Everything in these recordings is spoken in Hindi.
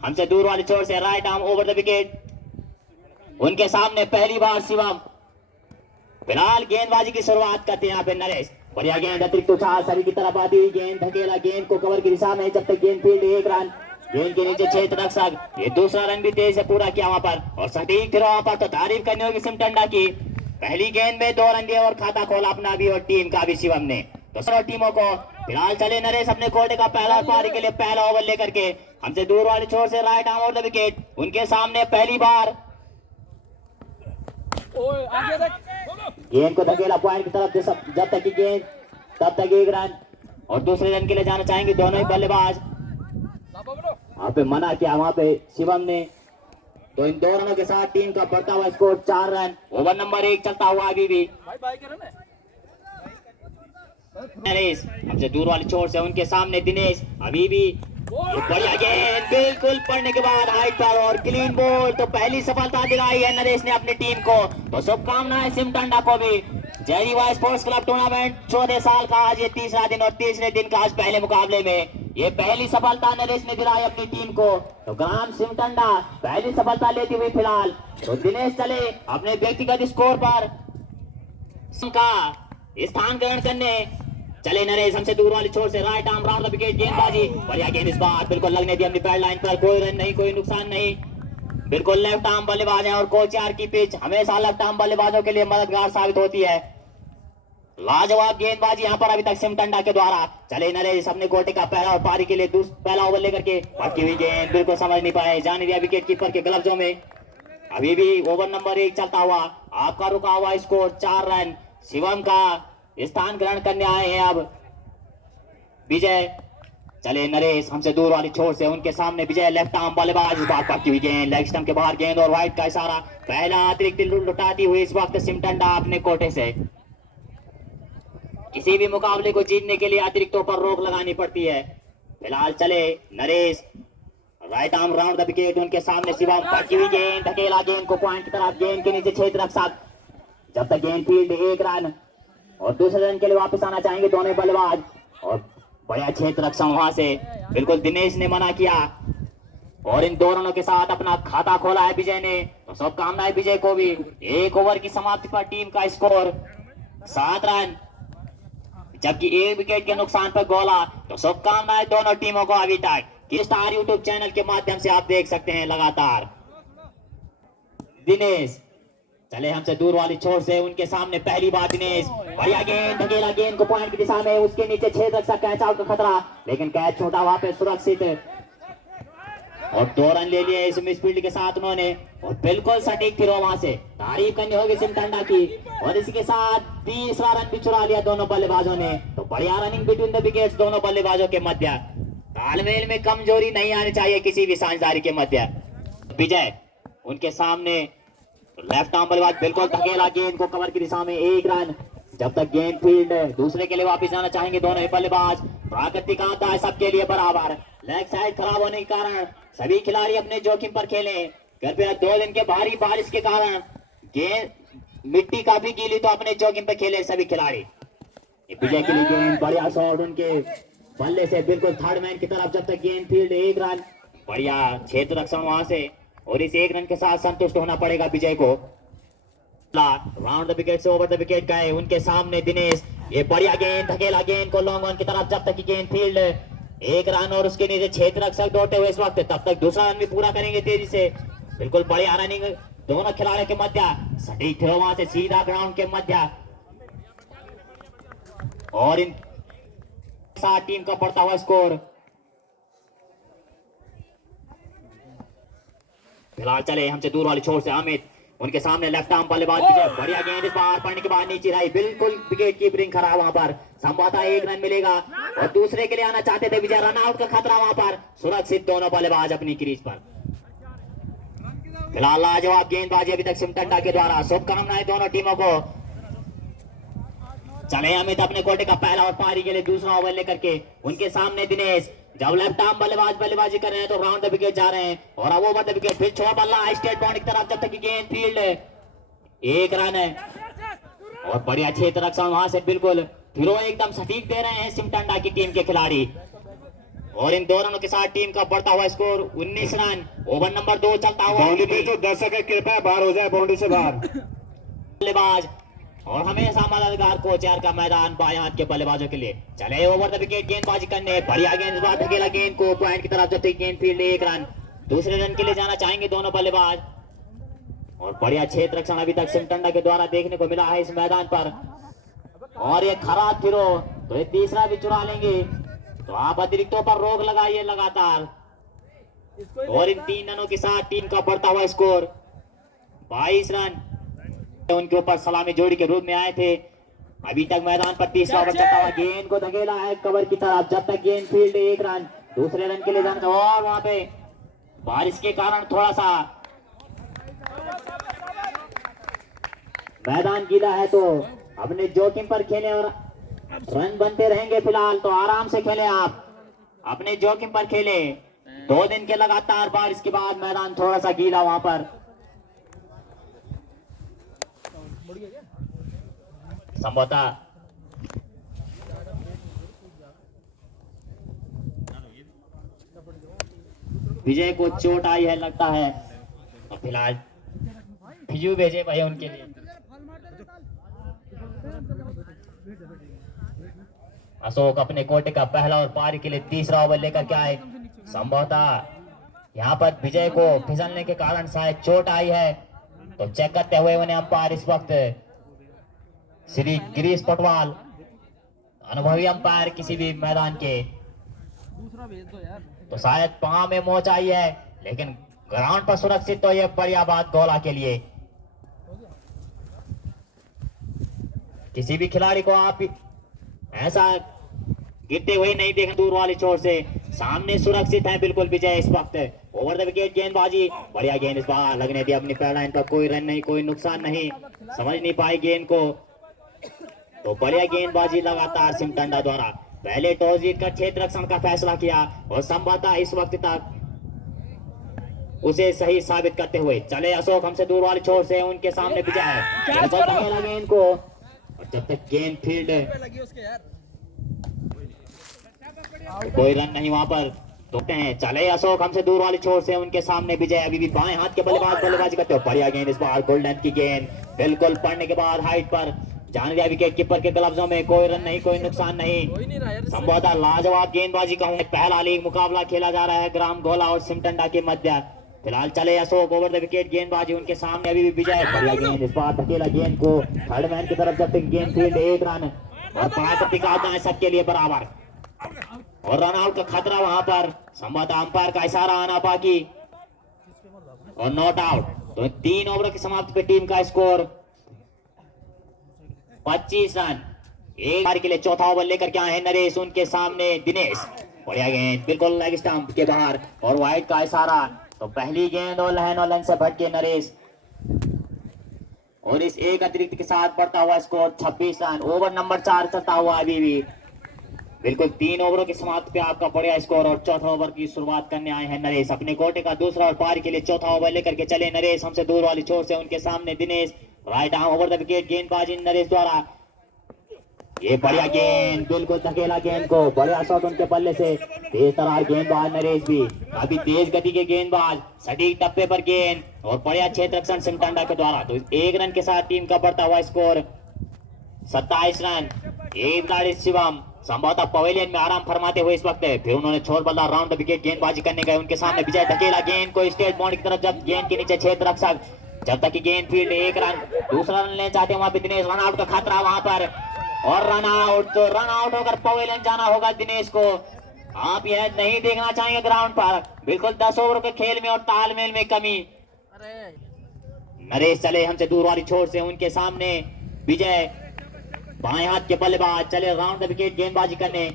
हमसे दूर वाले छोर से right arm over the wicket, उनके सामने पहली बार शिवम। फिलहाल गेंदबाजी की शुरुआत करते हैं यहाँ पे नरेश। बढ़िया गेंद अतिरिक्त उछाल सभी की तरफ आती हुई गेंद धकेला गेंद को कवर की दिशा में, जब तक गेंद फील्ड 1 रन। गेंद के नीचे क्षेत्र रक्षक, ये दूसरा रन भी तेज से पूरा किया वहां पर और सटीक थ्रो वहां पर, तो तारीफ करनी होगी सिमटंडा की। पहली गेंद में 2 रन दिए और खाता खोला अपना भी और टीम का भी शिवम ने। तो दोनों टीमों को फिलहाल चले नरेश अपने कोटे का पहला पारी के लिए पहला ओवर लेकर के। हमसे दूर वाले छोर से right arm over the wicket, उनके सामने पहली बार गेंद को धकेला पॉइंट की तरफ, जब तक की गेंद तब तक 1 रन और दूसरे रन के लिए जाना चाहेंगे दोनों ही बल्लेबाज। वहां पे मना किया वहां पे शिवम ने, तो इन 2 रनों के साथ टीम का बढ़ता हुआ स्कोर 4 रन। ओवर नंबर 1 चलता हुआ अभी भी नरेश हमसे दूर वाले छोर से, उनके सामने दिनेश। अभी भी बढ़िया गेंद बिल्कुल पड़ने के बाद हाइट पर और क्लीन बॉल, तो पहली सफलता दिलाई है नरेश ने अपनी टीम को। तो शुभकामनाएं सिमटंडा को भी। जयरीवा स्पोर्ट्स क्लब टूर्नामेंट 14 साल का आज ये तीसरा दिन और तीसरे दिन का आज पहले मुकाबले में ये पहली सफलता नरेश ने दिलाई अपनी टीम को। तो ग्राम सिमटंडा पहली सफलता लेती हुई फिलहाल। तो दिनेश चले अपने व्यक्तिगत स्कोर पर का स्थान ग्रहण करने। चले नरेश हमसे दूर वाली छोर से right arm round the wicket गेंदबाजी। बढ़िया गेंद इस बार बिल्कुल लगने दी अपनी पैड लाइन पर, कोई रन नहीं कोई नुकसान नहीं। बिल्कुल लेफ्ट आर्म बल्लेबाज है और कोचयार की पिच हमेशा लेफ्ट आर्म बल्लेबाजों के लिए मददगार साबित होती है। लाजवाब गेंदबाजी यहाँ पर अभी तक सिमटंडा के द्वारा। चले नरेश अपने कोटे का पहला और पारी के लिए पहला ओवर लेकर के। पटकी हुई गेंद बिल्कुल समझ नहीं पाए, जाने दिया विकेट कीपर के ग्लव्सों में। अभी भी ओवर नंबर 1 चलता हुआ, आपका रुका हुआ स्कोर 4 रन। शिवम का स्थान ग्रहण करने आए हैं अब विजय। चले नरेश हमसे दूर वाली छोर से, उनके सामने विजय लेफ्ट आर्म बल्लेबाज। पटकी हुई गेंद लेग स्टंप के बाहर गेंद और वाइड का इशारा। पहला अतिरिक्त लुटाती हुई इस वक्त सिमटंडा अपने कोटे से। किसी भी मुकाबले को जीतने के लिए अतिरिक्तों पर रोक लगानी पड़ती है। फिलहाल चले Naresh right arm round the wicket, उनके सामने शिवम। पटकी हुई गेंद धकेला गेंद को पॉइंट की तरफ, गेंद के नीचे क्षेत्र रक्षक, जब तक गेंद फील्ड 1 रन और दूसरे रन के लिए वापस आना चाहेंगे दोनों बल्लेबाज। और बड़ा क्षेत्र रक्षक वहां से बिल्कुल दिनेश ने मना किया और इन 2 रनों के साथ अपना खाता खोला है विजय ने। तो शुभकामनाएं विजय को भी। 1 ओवर की समाप्ति पर टीम का स्कोर 7 रन, जबकि 1 विकेट के नुकसान पर गोला। तो शुभकामनाएं दोनों टीमों को अभी तक स्टार यूट्यूब चैनल के माध्यम से आप देख सकते हैं लगातार। दिनेश चले हमसे दूर वाली छोर से, उनके सामने पहली बार दिनेश। बढ़िया गेंद धकेला गेंद को पॉइंट की दिशा में, उसके नीचे क्षेत्र रक्षक, कैच आउट का खतरा, लेकिन कैच छोटा वहां पे सुरक्षित और 2 रन ले लिए इस मिसफील्ड के साथ उन्होंने। और बिल्कुल सटीक थ्रो वहां से, तारीफ करनी होगी सिमटंडा की। और इसी के साथ तीसरा रन भी चुरा लिया दोनों बल्लेबाजों ने। तो बढ़िया रनिंग बिटवीन द विकेट्स दोनों बल्लेबाजों के मध्य। तालमेल में कमजोरी नहीं आनी चाहिए किसी भी साझेदारी के मध्य। विजय उनके सामने लेफ्ट आर्म बल्लेबाज, बिल्कुल धकेला गेंद को कवर की दिशा में, 1 रन, जब तक गेंद फील्ड दूसरे के लिए वापस जाना चाहेंगे दोनों ही बल्लेबाज। प्राकृतिक आपदा है सबके लिए बराबर। लेग साइड खराब होने के कारण सभी खिलाड़ी अपने जोखिम पर खेलें। कृपया 2 दिन के भारी बारिश के कारण गेंद मिट्टी काफी गीली, तो अपने जोखिम पर खेले सभी खिलाड़ी। विजय के लिए गेंद, बढ़िया शॉट उनके बल्ले से बिल्कुल थर्ड मैन की तरफ, जब तक गेंद फील्ड 1 रन। बढ़िया क्षेत्र रक्षण वहां से और इस 1 रन के साथ संतुष्ट होना पड़ेगा विजय को। राउंड द विकेट से ओवर द विकेट गए, उनके सामने दिनेश। ये बढ़िया गेंद धकेला गेंद को लॉन्ग ऑन की तरफ, जब तक की गेंद फील्ड 1 रन और उसके नीचे क्षेत्र रक्षक दौड़ते हुए इस वक्त, तब तक दूसरा रन भी पूरा करेंगे तेजी से। बिल्कुल बढ़िया रनिंग दोनों खिलाड़ियों के मध्य, सटीक थ्रो वहां से सीधा ग्राउंड के मध्य। और इन साथ टीम का बढ़ता हुआ स्कोर। फिलहाल चले हमसे दूर वाली छोर से अमित, उनके सामने लेफ्ट आर्म बल्लेबाज विजय। बढ़िया गेंद इस बार पड़ने के बाद नीचे रही, बिल्कुल विकेट कीपिंग खराब वहां पर। संभवतः 1 रन मिलेगा और दूसरे के लिए आना चाहते थे विजय। रन आउट का खतरा वहां पर, सुरक्षित दोनों बल्लेबाज अपनी क्रीज पर। फिलहाल लाजवाब गेंदबाजी अभी तक सिमटंडा के द्वारा। शुभकामनाएं दोनों टीमों को। चले अमित अपने कोटे का पहला और पारी के लिए दूसरा ओवर लेकर के, उनके सामने दिनेश। जब लेफ्ट आर्म बल्लेबाज बल्लेबाजी कर रहे हैं तो राउंड द विकेट जा रहे हैं और अब ओवर द विकेट। फिर छोड़ बल्ला स्टेट बॉन्ड की तरफ, जब तक की गेंद फील्ड 1 रन है और बढ़िया क्षेत्र रक्षण वहां से। बिल्कुल थ्रो एकदम सटीक दे रहे हैं सिमटंडा की टीम के खिलाड़ी। और इन दो रनों के साथ टीम का बढ़ता हुआ स्कोर 19 रन। ओवर नंबर 2 चलता हुआ। बाउंड्री पे जो दर्शक है कृपया बाहर हो जाए, बाउंड्री से बाहर। बल्लेबाज और हमेशा मददगार कोच यार का मैदान बाएं हाथ के बल्लेबाजों के लिए। चले ओवर द विकेट गेंदबाजी करने, बढ़िया गेंद इस बार धकेला गेंद को पॉइंट की तरफ, जब तक गेंद फील्ड 1 रन। दूसरे रन के लिए जाना चाहेंगे दोनों बल्लेबाज। और बढ़िया क्षेत्र रक्षण अभी तक सिमटंडा के द्वारा देखने को मिला है इस मैदान पर। और ये खराब थ्रो, तो ये तीसरा भी चुरा लेंगे, तो आप अतिरिक्तों पर रोक लगाइए लगातार। और इन 3 रनों के साथ टीम का बढ़ता हुआ स्कोर 22 रन। उनके ऊपर सलामी जोड़ी के रूप में आए थे। अभी तक मैदान पर तीसरा ओवर चलता हुआ, गेंद को धकेला है कवर की तरफ, जब तक गेंद फील्ड 1 रन। दूसरे रन के लिए जाना, और वहां पे बारिश के कारण थोड़ा सा मैदान गीला है, तो अपने जोखिम पर खेलें और रन बनते रहेंगे। फिलहाल तो आराम से खेलें, आप अपने जोखिम पर खेलें। 2 दिन के लगातार बारिश के बाद मैदान थोड़ा सा गीला वहां पर। संभवतः विजय को चोट आई है लगता है, और फिलहाल फिजू भेजे भाई उनके लिए। अशोक अपने कोटे का पहला और पारी के लिए तीसरा ओवर लेकर के आए। संभवतः यहाँ पर विजय को फिसलने के कारण शायद चोट आई है, तो चेक करते हुए उन्हें अंपायर इस वक्त श्री गिरीश पटवाल, अनुभवी अंपायर किसी भी मैदान के, तो शायद पांव में मोच आई है, लेकिन ग्राउंड पर सुरक्षित, तो यह बढ़िया बात गोला के लिए। किसी भी खिलाड़ी को आप ऐसा गिरते हुए नहीं देखें दूर वाली छोर से, सामने सुरक्षित है बिल्कुल विजय इस वक्त। ओवर द विकेट गेंदबाजी, बढ़िया गेंद इस बार लगने दी अपनी पैड लाइन पर, कोई रन नहीं, कोई नुकसान नहीं, समझ नहीं पाई गेंद को, तो बढ़िया गेंदबाजी लगातार सिमटंडा द्वारा। पहले टॉस जीतकर क्षेत्र रक्षण का फैसला किया, और संभवतः इस वक्त तक उसे सही साबित करते हुए चले अशोक हमसे दूर वाली छोर से, उनके सामने विजय है गेंद को, और जब तक गेंद फील्ड कोई रन नहीं वहां पर, देखते हैं। चले अशोक हमसे दूर वाली छोर से, उनके सामने विजय अभी भी बाएं हाथ के बल्लेबाज बल्लेबाजी करते हो। बढ़िया गेंद इस बार गोल्डन की गेंद, बिल्कुल पड़ने के बाद हाइट पर जाने दिया विकेट कीपर के ग्लव्सों में, कोई रन नहीं, कोई नुकसान नहीं। संभवतः लाजवाब गेंदबाजी कहूं। पहला लीग मुकाबला खेला जा रहा है ग्राम गोला और सिमटंडा के मध्य। फिलहाल चले अशोक ओवर द विकेट गेंदबाजी, उनके सामने अभी भी विजय। बढ़िया गेंद इस बार धकेला गेंद को थर्ड मैन की तरफ, जब तक गेंद फील्ड 1 रन, और प्राकृतिक आपदाएं सबके लिए बराबर, और रन आउट का खतरा वहां पर। संभवतः अंपायर का इशारा आना बाकी, और नॉट आउट। तो 3 ओवर की समाप्ति पे टीम का स्कोर 25 रन। एक बार के लिए चौथा ओवर लेकर के आए हैं नरेश, उनके सामने दिनेश। बढ़िया गेंद बिल्कुल लेग स्टंप के बाहर, और वाइड का इशारा, तो पहली गेंद और लाइन से भटके नरेश, और इस एक अतिरिक्त के साथ बढ़ता हुआ स्कोर 26 रन। ओवर नंबर 4 चलता हुआ अभी भी, बिल्कुल 3 ओवरों की समाप्ति पे आपका बढ़िया स्कोर, और चौथा ओवर की शुरुआत करने आए हैं नरेश। अपने कोटे का दूसरा और पारी के लिए चौथा ओवर लेकर के चले नरेश हमसे दूर वाली छोर से, उनके सामने Dinesh. Right arm over the wicket गेंदबाजी नरेश द्वारा, ये बढ़िया गेंद बिल्कुल धकेला गेंद को, बढ़िया शॉट उनके बल्ले से। तेज तरार गेंदबाज नरेश भी, अभी तेज गति के गेंदबाज, सटीक टप्पे पर गेंद, और बढ़िया क्षेत्र रक्षण सिमटंडा के द्वारा। तो 1 रन के साथ टीम का बढ़ता हुआ स्कोर 27 रन। एक खिलाड़ी शिवम संभवतः पवेलियन में आराम फरमाते हुए इस वक्त है, फिर उन्होंने छोड़ बल्ला राउंड विकेट गेंदबाजी करने गए, उनके सामने विजय धकेला गेंद को स्टेट बाउंड की तरफ, जब गेंद के नीचे क्षेत्र रक्षक, जब तक कि गेंद फील्ड 1 रन। दूसरा रन लेना चाहते हैं वहां पे दिनेश, रन आउट का खतरा वहां पर, और रन आउट, तो रन आउट होकर पवेलियन जाना होगा दिनेश को। आप यह नहीं देखना चाहेंगे ग्राउंड पर, बिल्कुल 10 ओवर के खेल में और तालमेल में कमी। नरेश चले हमसे दूर वाली छोर से, उनके सामने विजय, बाएं हाथ के बल्लेबाज चले राउंड द विकेट गेंदबाजी करने।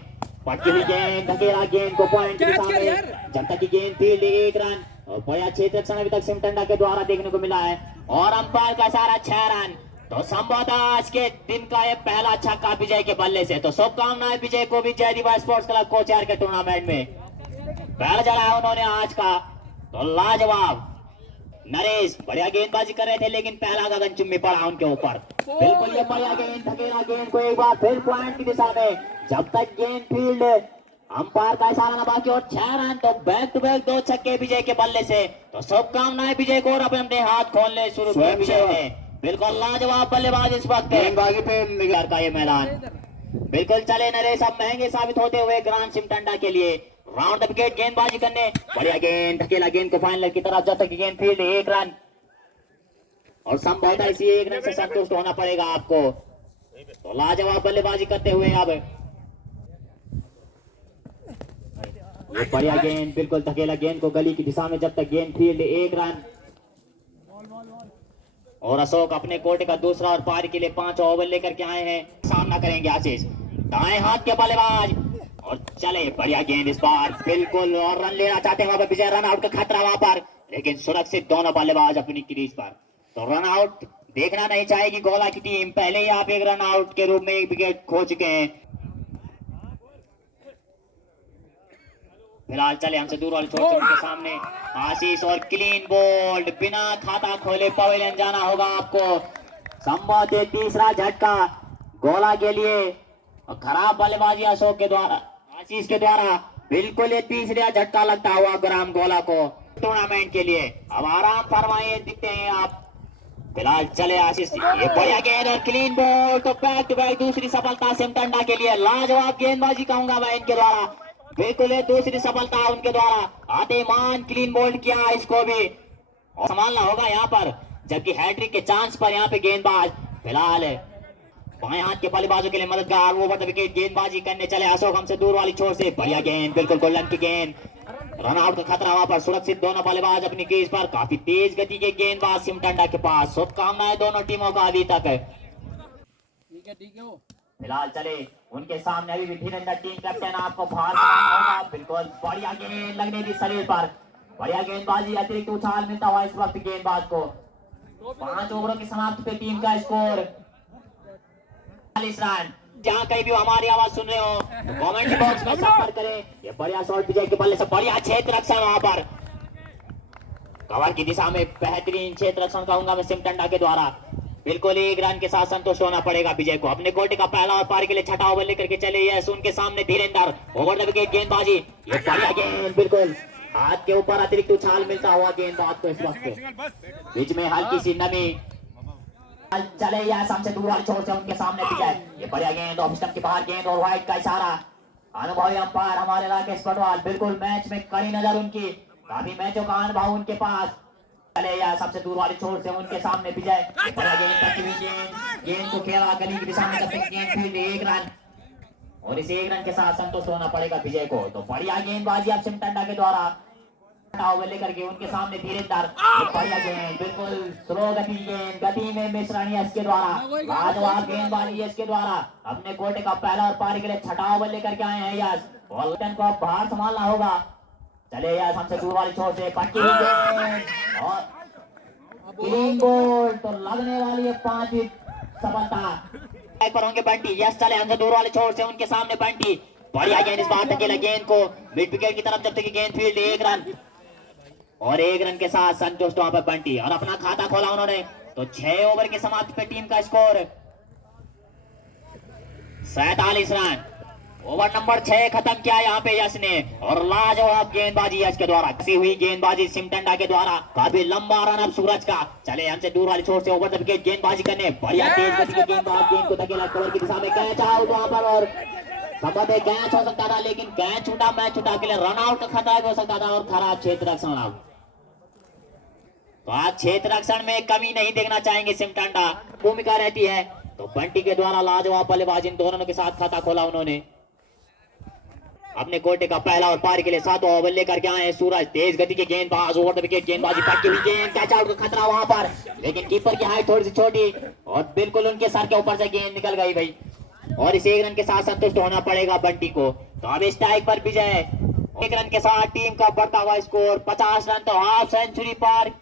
पटकी हुई गेंद, धकेला गेंद को पॉइंट के सामने, जब तक की गेंद फील्ड 1 रन, और बड़ा क्षेत्र रक्षण अभी तक सिमटंडा के द्वारा देखने को मिला है, और अंपायर का इशारा 6 रन। तो संभवतः आज के दिन का ये पहला छक्का विजय के बल्ले से, तो शुभकामनाएं विजय को भी जयदीवा स्पोर्ट्स क्लब कोचार के टूर्नामेंट में पहला जड़ा उन्होंने आज का, तो लाजवाब। नरेश बढ़िया गेंदबाजी कर रहे थे, लेकिन पहला गगनचुंबी पड़ा उनके ऊपर, बिल्कुल ये बढ़िया गेंद धकेला गेंद को एक बार फिर पॉइंट की दिशा में, जब तक गेंद फील्ड अंपायर का इशारा ना बाकी और 6 रन, तो बैक टू बैक 2 छक्के विजय के बल्ले से। तो शुभकामनाएं विजय को और अपने हाथ खोलने शुरू किए स्वयं विजय सेवक। ने। बिल्कुल लाजवाब बल्लेबाज इस वक्त गेंदबाजी पे यार का ये मैदान बिल्कुल चले नरेश, अब महंगे साबित होते हुए ग्रांड सिमटंडा के लिए। राउंड द विकेट गेंदबाजी करने, बढ़िया गेंद, धकेला गेंद को फाइनल की तरफ, जब तक गेंद फील्ड 1 रन और संभवतः इसी 1 रन से संतुष्ट होना पड़ेगा आपको। तो लाजवाब बल्लेबाजी करते हुए अब ये बढ़िया गेंद, बिल्कुल धकेला गेंद को गली की दिशा में, जब तक गेंद फील्ड 1 रन। और अशोक अपने कोर्ट का दूसरा और पारी के लिए 5 ओवर लेकर के आए हैं। सामना करेंगे आशीष, दाएं हाथ के बल्लेबाज, और चले बढ़िया गेंद इस बार बिल्कुल, और रन लेना चाहते हैं वहां पर विजय, रन आउट का खतरा वहां पर, लेकिन सुरक्षित दोनों बल्लेबाज अपनी क्रीज पर। तो रन आउट देखना नहीं चाहेगी गोला की टीम, पहले ही आप 1 रन आउट के रूप में 1 विकेट खो चुके हैं। फिलहाल चले हमसे दूर वाले छोटे के सामने आशीष, और क्लीन बोल्ड, बिना खाता खोले पवेलियन जाना होगा आपको। संभवतः तीसरा झटका गोला के लिए, और खराब बल्लेबाजी अशोक के द्वारा, आशीष के द्वारा, बिल्कुल ये तीसरा झटका लगता हुआ ग्राम गोला को टूर्नामेंट के लिए। अब आराम फरमाइए, दिखते हैं आप। फिलहाल चले आशीष, ये बढ़िया गेंद और क्लीन बोल्ड, तो बैक टू बैक दूसरी सफलता सिमटंडा के लिए। लाजवाब गेंदबाजी कहूंगा मैं इनके द्वारा, बिल्कुल ये दूसरी सफलता उनके द्वारा। आतेमान क्लीन बोल्ड किया इसको भी, और संभालना होगा यहाँ पर, जबकि हैट्रिक के चांस पर यहाँ पे गेंदबाज। फिलहाल बाएं हाथ के बल्लेबाजों के लिए मददगार ओवर द विकेट गेंदबाजी करने चले अशोक हमसे दूर वाली छोर से, बढ़िया गेंद, बिल्कुल गोल्डन की गेंद, रन आउट का खतरा वहां पर, सुरक्षित दोनों बल्लेबाज अपनी क्रीज पर। काफी तेज गति के गेंदबाज सिमटंडा के पास, शुभकामनाएं दोनों टीमों का अभी तक। ठीक है वो फिलहाल चले उनके सामने अभी भी धीरेन्द्र, टीम कैप्टन, आपको भार बनाना होगा। बिल्कुल बढ़िया गेंद लगने दी शरीर पर, बढ़िया गेंदबाजी, अतिरिक्त उछाल मिलता हुआ इस वक्त गेंदबाज को। 5 ओवरों की समाप्ति पे टीम का स्कोर 40 रन। जहाँ कहीं भी हमारी आवाज सुन रहे हो तो कमेंट बॉक्स में संपर्क करें। ये बढ़िया शॉट विजय के बल्ले से, बढ़िया क्षेत्र रक्षण वहां पर, कवर की दिशा में बेहतरीन क्षेत्र रक्षण कहूंगा मैं सिमटंडा के द्वारा। बिल्कुल 1 रन के साथ संतुष्ट होना पड़ेगा विजय को। अपने कोटे का पहला और पारी के लिए छठा ओवर लेकर के चले यस उनके सामने धीरेन्द्र, ओवर द विकेट गेंदबाजी, ये बढ़िया गेंद, बिल्कुल हाथ के ऊपर अतिरिक्त उछाल मिलता हुआ गेंदबाज को इस वक्त, बीच में हल्की सी नमी। चले यस हमसे दूर वाली छोर से उनके सामने विजय, ये बढ़िया गेंद, ऑफ स्टंप के बाहर गेंद, और व्हाइट का इशारा। अनुभवी अंपायर हमारे राकेश पटवाल, बिल्कुल मैच में कड़ी नजर उनकी, काफी मैचों का अनुभव उनके पास। चले यार सबसे दूर वाली छोर से उनके सामने विजय, बड़ा गेंद करती हुई गेंद को खेला गली की दिशा में, जब तक गेंद फील्ड 1 रन, और इस 1 रन के साथ संतुष्ट होना पड़ेगा विजय को। तो बढ़िया गेंदबाजी अब सिमटंडा के द्वारा ओवर लेकर के उनके सामने धीरेन्द्र, बढ़िया गेंद, बिल्कुल स्लो गति गेंद, गति में मिश्रण यश के द्वारा, लाजवाब गेंदबाजी यश के द्वारा। अपने कोटे का पहला और पारी के लिए छठा ओवर लेकर के आए हैं यश, और को अब बाहर संभालना होगा। चले यार हमसे दूर वाली छोर से पक्की हुई गेंद और क्लीन बोल्ड, तो लगने वाली है 5वीं सफलता। पर होंगे बंटी, यस चले हमसे दूर वाले छोर से उनके सामने बंटी, बढ़िया गेंद, इस बार धकेला गेंद को मिड विकेट की तरफ, जब तक गेंद फील्ड 1 रन, और 1 रन के साथ संतुष्ट वहां पर बंटी, और अपना खाता खोला उन्होंने। तो 6 ओवर की समाप्ति पे टीम का स्कोर 47 रन। ओवर नंबर 6 खत्म किया यहाँ पे यश ने, और लाजवाब गेंदबाजी यश के द्वारा, कसी हुई गेंदबाजी सिमटंडा के द्वारा, काफी लंबा रन अब सूरज का। चले हमसे दूर वाली छोर से ओवर द विकेट गेंदबाजी करने, बढ़िया तेज गति की गेंदबाज, गेंद को धकेला कवर की दिशा में, कैच आउट वहां पर, और संभवतः कैच हो सकता था, लेकिन कैच छूटा, मैच छूटा के लिए रन आउट का खतरा हो सकता था, और खराब क्षेत्र रक्षण आउट। तो आज क्षेत्र रक्षण में कमी नहीं देखना चाहेंगे सिमटंडा, भूमिका रहती है। तो बंटी के द्वारा लाजवाब बल्लेबाज इन दोनों के साथ खाता खोला उन्होंने। अपने कोटे का पहला और पारी के लिए 7वां ओवर लेकर के आए हैं सूरज, तेज गति के गेंदबाज, ओवर द विकेट गेंदबाजी, पक्की हुई गेंद, कैच आउट का खतरा वहां पर, लेकिन कीपर की हाइट थोड़ी सी छोटी, और बिल्कुल उनके सर के ऊपर से गेंद निकल गई भाई, और इस 1 रन के साथ संतुष्ट होना पड़ेगा बंटी को। तो अब स्ट्राइक पर विजय, 1 रन के साथ टीम का बढ़ता हुआ स्कोर 50 रन, तो हाफ सेंचुरी पर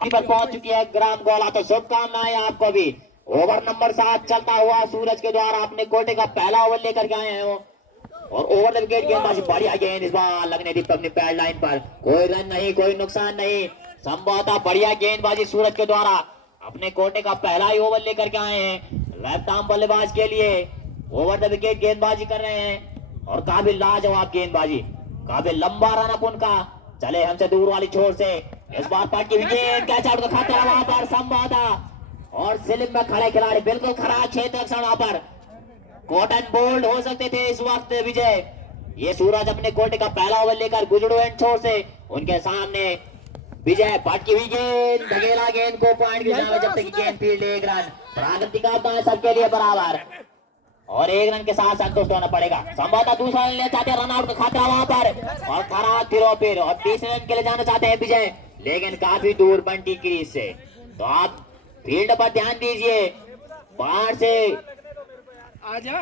पहुंच चुकी है ग्राम गोला। तो शुभकामनाएं आपको भी। ओवर नंबर 7 चलता हुआ सूरज के द्वारा अपने कोटे का पहला ओवर लेकर के आए हैं वो, और ओवर द विकेट गेंदबाजी, बढ़िया गेंद, इस बार लगने दी अपनी पैड लाइन पर, कोई रन नहीं, कोई नुकसान नहीं, संभवतः बढ़िया गेंदबाजी सूरज के द्वारा। अपने कोटे का पहला ही ओवर लेकर के आए हैं लेफ्ट आर्म बल्लेबाज के लिए, ओवर द विकेट गेंदबाजी कर रहे हैं। और काफी लाजवाब गेंदबाजी, काफी लंबा रन अप उनका। चले हमसे दूर वाली छोर से इस बार पट की विकेट, कैच आउट का खतरा वहां पर संभावना, और स्लिप में खड़े खिलाड़ी बिल्कुल खराब क्षेत्र रक्षण वहां पर। कॉटन बोल्ड हो सकते थे इस वक्त विजय। ये सूरज अपने कोटे का पहला ओवर लेकर गुजरू एंड छोर से उनके सामने विजय। पट की हुई गेंद, धकेला गेंद को पॉइंट की दिशा में, जब तक गेंद फील्ड, एक रन। प्राकृतिक आपदा सबके लिए बराबर, और एक रन के साथ संतुष्ट होना पड़ेगा। संभवतः दूसरा रन लेना चाहते हैं, रन आउट का खतरा वहां पर, और खराब फिर और तीसरे रन के लिए जाना चाहते हैं विजय, लेकिन काफी दूर बंटी क्रीज से। तो आप फील्ड पर ध्यान दीजिए, बाहर से आजा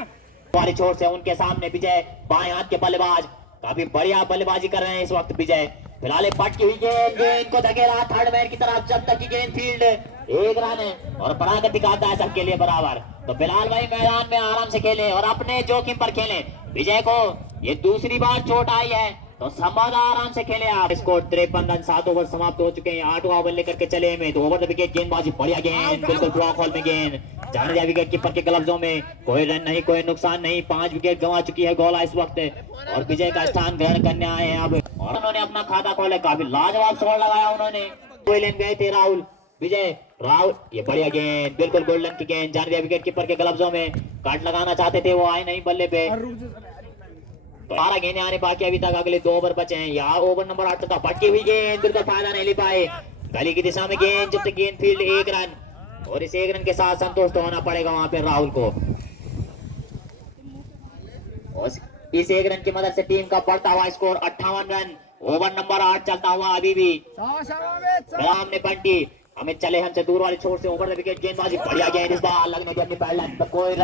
वाली छोर से उनके सामने विजय, बाएं हाथ के बल्लेबाज, काफी बढ़िया बल्लेबाजी कर रहे हैं इस वक्त विजय। फिलहाल पट की हुई गेंद को धकेला थर्ड मैन की तरफ, जब तक की गेंद फील्ड, एक रन है, और प्राकृतिक आपदा है सबके लिए बराबर। तो फिलहाल भाई मैदान में आराम से खेलें और अपने जोखिम पर खेलें। विजय को ये दूसरी बार चोट आई है, तो संभावना आराम से खेले आप। स्कोर 53 रन, 7 ओवर समाप्त हो चुके हैं, 8वां ओवर लेकर के चले में। तो ओवर द विकेट गेंदबाजी, बढ़िया गेंद, बिल्कुल ब्लॉक होल में गेंद, जाने दिया विकेट कीपर के ग्लव्सों में, कोई रन नहीं, कोई नुकसान नहीं। 5 विकेट गंवा चुकी है गोला इस वक्त, और विजय का स्थान ग्रहण करने आए हैं अब, और उन्होंने अपना खाता खोला। काफी लाजवाब शॉट लगाया उन्होंने, लेन गए थे राहुल विजय। राहुल, ये बढ़िया गेंद, बिल्कुल गोल्डन की गेंद, जाने दिया विकेट कीपर के ग्लव्सों में, काट लगाना चाहते थे, वो आए नहीं बल्ले पे। 12 गेंदें आने बाकी अभी तक, अगले 2 ओवर बचे हैं। यहाँ ओवर नंबर 8 था, पटकी हुई गेंद, बिल्कुल फायदा नहीं ले पाए, गली की दिशा में गेंद, जब तक गेंद फील्ड, एक रन, और इस एक रन के साथ संतुष्ट होना पड़ेगा वहां पे राहुल को। और इस एक रन की मदद से टीम का बढ़ता हुआ स्कोर 58 रन। ओवर नंबर 8 चलता हुआ अभी भी, सामने बंटी अमित चले हमसे दूर वाली छोर से ओवर द विकेट गेंदबाजी, बढ़िया गेंद, इस बार लगने दी अपनी पैड लाइन पर, कोई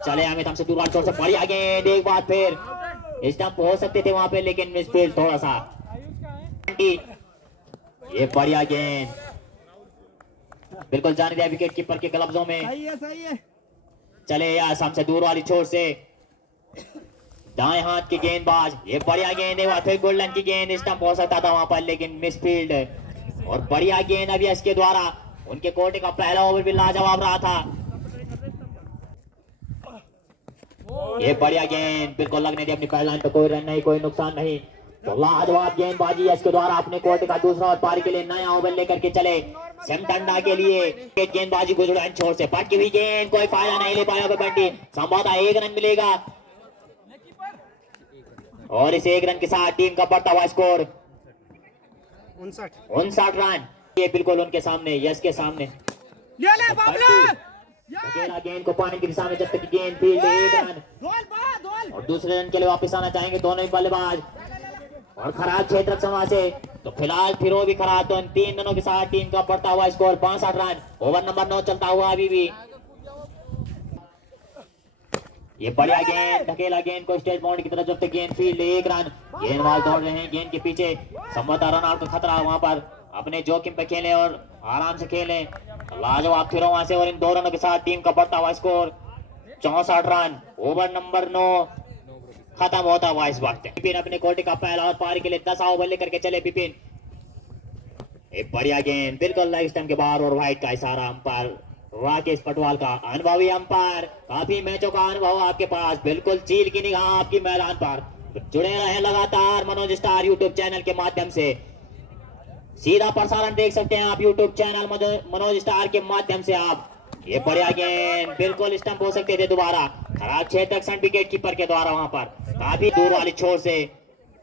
चले अमित हमसे दूर वाली छोर से, बढ़िया गेंद, एक बार फिर स्टंप हो सकते थे वहां पे, लेकिन मिसफील्ड थोड़ा सा। ये बढ़िया गेंद, बिल्कुल जाने दिया विकेट कीपर के ग्लव्सों में। सही है। चले यार हमसे दूर वाली छोर से दाएं हाथ की गेंदबाज, ये बढ़िया गेंद है, फिर गोल्डन की गेंद, स्टंप हो सकता था वहां पर, लेकिन मिसफील्ड, और बढ़िया गेंद अभी इसके द्वारा। उनके कोटे का पहला ओवर भी लाजवाब रहा था। ये बढ़िया गेंद, बिल्कुल लगने दी अपनी पैड लाइन पे, कोई रन नहीं, कोई नुकसान नहीं। तो लाजवाब गेंदबाजी इसके द्वारा अपने कोटे का दूसरा और पारी के लिए नया ओवर लेकर के चले सिमटंडा के लिए। गेंदबाजी गुजरात छोर से पटकी हुई गेंद, कोई फायदा नहीं ले पाया बंटी, संभवतः एक रन मिलेगा, और इस एक रन के साथ टीम का बढ़ता हुआ स्कोर 59 रन। ये बिल्कुल उनके सामने, यश के सामने, अकेला गेंद को पानी की दिशा में, जब तक गेंद फील्ड, एक रन, और दूसरे रन के लिए वापस आना चाहेंगे दोनों ही बल्लेबाज, और खराब क्षेत्र क्षमा से। तो फिलहाल फिर वो भी खराब, तो इन 3 रनों के साथ टीम का बढ़ता हुआ स्कोर 62 रन। ओवर नंबर 9 चलता हुआ अभी भी, ये बढ़िया गेंद, धकेला गेंद को स्टेट बाउंड्री की तरफ, जब तक गेंद फील्ड, एक रन। गेंदबाज दौड़ रहे हैं गेंद के पीछे, संभवतः रन आउट का खतरा वहां पर, अपने जोखिम पे खेलें और आराम से खेलें। लाजवाब फिर वहां से, और इन 2 रनों के साथ टीम का बढ़ता हुआ स्कोर 64 रन। ओवर नंबर 9 खत्म होता हुआ इस वक्त। बिपिन अपने कोटे का पहला और पारी के लिए 10 ओवर लेकर के चले बिपिन। एक बढ़िया गेंद, बिल्कुल लाइफ स्टंप के बाहर, और व्हाइट का इशारा अंपायर राकेश पटवाल का, अनुभवी अंपायर, काफी मैचों का अनुभव आपके पास, बिल्कुल चील की निगाह आपकी मैदान पर। जुड़े रहे लगातार मनोज स्टार यूट्यूब चैनल के माध्यम से, सीधा प्रसारण देख सकते हैं आप यूट्यूब चैनल मनोज स्टार के माध्यम से आप। ये बढ़िया गेंद, बिल्कुल स्टंप हो सकते थे दोबारा, खराब क्षेत्र विकेट कीपर के द्वारा वहां पर, काफी दूर वाली छोर से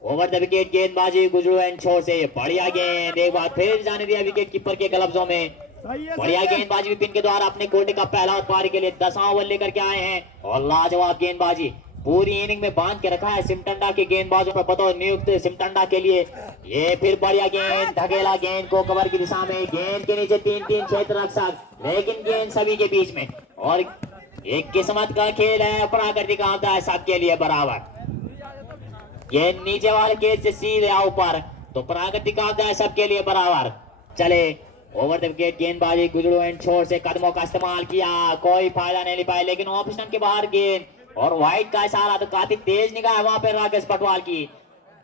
ओवर द विकेट गेंदबाजी गुजरू एंड छोर से, बढ़िया गेंद, एक बार फिर जाने दिया विकेट कीपर के ग्लव्सों में। बढ़िया गेंदबाजी विपिन के द्वारा अपने कोटे का पहला और पारी के लिए 10वां ओवर लेकर के आए हैं, और लाजवाब गेंदबाजी पूरी इनिंग में बांध के रखा है सिमटंडा के गेंदबाजों पर बतौर नियुक्त सिमटंडा के लिए। ये फिर बढ़िया गेंद, धकेला गेंद को कवर की दिशा में, गेंद के नीचे 3-3 क्षेत्र रक्षक, लेकिन गेंद सभी के बीच में, और एक किस्मत का खेल है, प्राकृतिक आपदा है सबके लिए बराबर। ये नीचे वाले केज से सीधे ऊपर, तो प्राकृतिक आपदा है सबके लिए बराबर। चले ओवर द विकेट गेंदबाजी गुजरू एंड छोर से, कदमों का इस्तेमाल किया, कोई फायदा नहीं ले पाए, लेकिन ऑफ स्टंप के बाहर गेंद, और व्हाइट का इशारा, तो काफी तेज निगाह है वहां पे राकेश पटवाल की।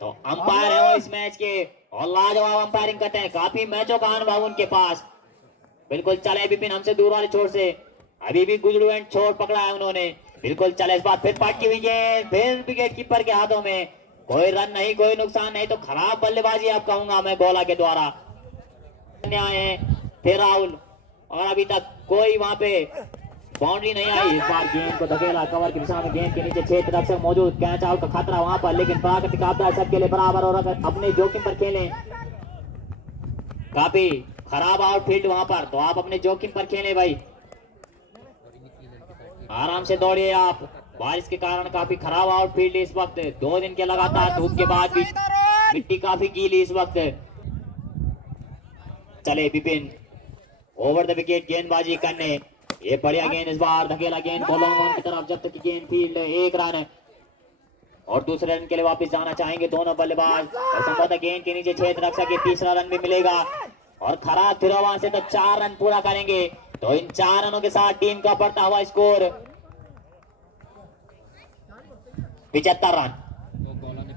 तो अंपायर है वो इस मैच के, और लाजवाब अंपायरिंग करते हैं, काफी मैचों का अनुभव उनके पास। बिल्कुल चले विपिन हमसे दूर वाले छोर से, अभी भी गुजरू एंड छोर पकड़ा है उन्होंने, बिल्कुल चले इस बार फिर पटकी हुई गेंद, फिर विकेट कीपर के हाथों में। कोई रन नहीं, कोई नुकसान नहीं, तो खराब बल्लेबाजी आप कहूंगा मैं गोला के द्वारा। आए फिर राहुल, और अभी तक कोई वहां पे बाउंड्री नहीं आई। इस बार गेंद को धकेला कवर की दिशा में, गेंद के नीचे क्षेत्र रक्षक मौजूद, कैच आउट का खतरा वहां पर, लेकिन प्राकृतिक आपदा सबके लिए बराबर, और अगर अपने जोखिम पर खेलें, काफी खराब आउटफील्ड वहां पर, तो आप अपने जोखिम पर खेलें भाई, आराम से दौड़िए आप। बारिश के कारण काफी खराब आउटफील्ड इस वक्त, 2 दिन के लगातार धूप के बाद भी मिट्टी काफी गीली इस वक्त। चले विपिन ओवर द विकेट गेंदबाजी करने, ये बढ़िया गेंद इस बार, धकेला गेंद को लॉन्ग ऑन की तरफ, जब तक की गेंद फील्ड 1 रन, और दूसरे रन के लिए वापस जाना चाहेंगे दोनों बल्लेबाज, और संभवतः गेंद के नीचे क्षेत्र रक्षक के तीसरा रन भी मिलेगा, और खराब थिरवा से तो 4 रन पूरा करेंगे, तो इन 4 रनों के साथ टीम का बढ़ता हुआ स्कोर 75 रन।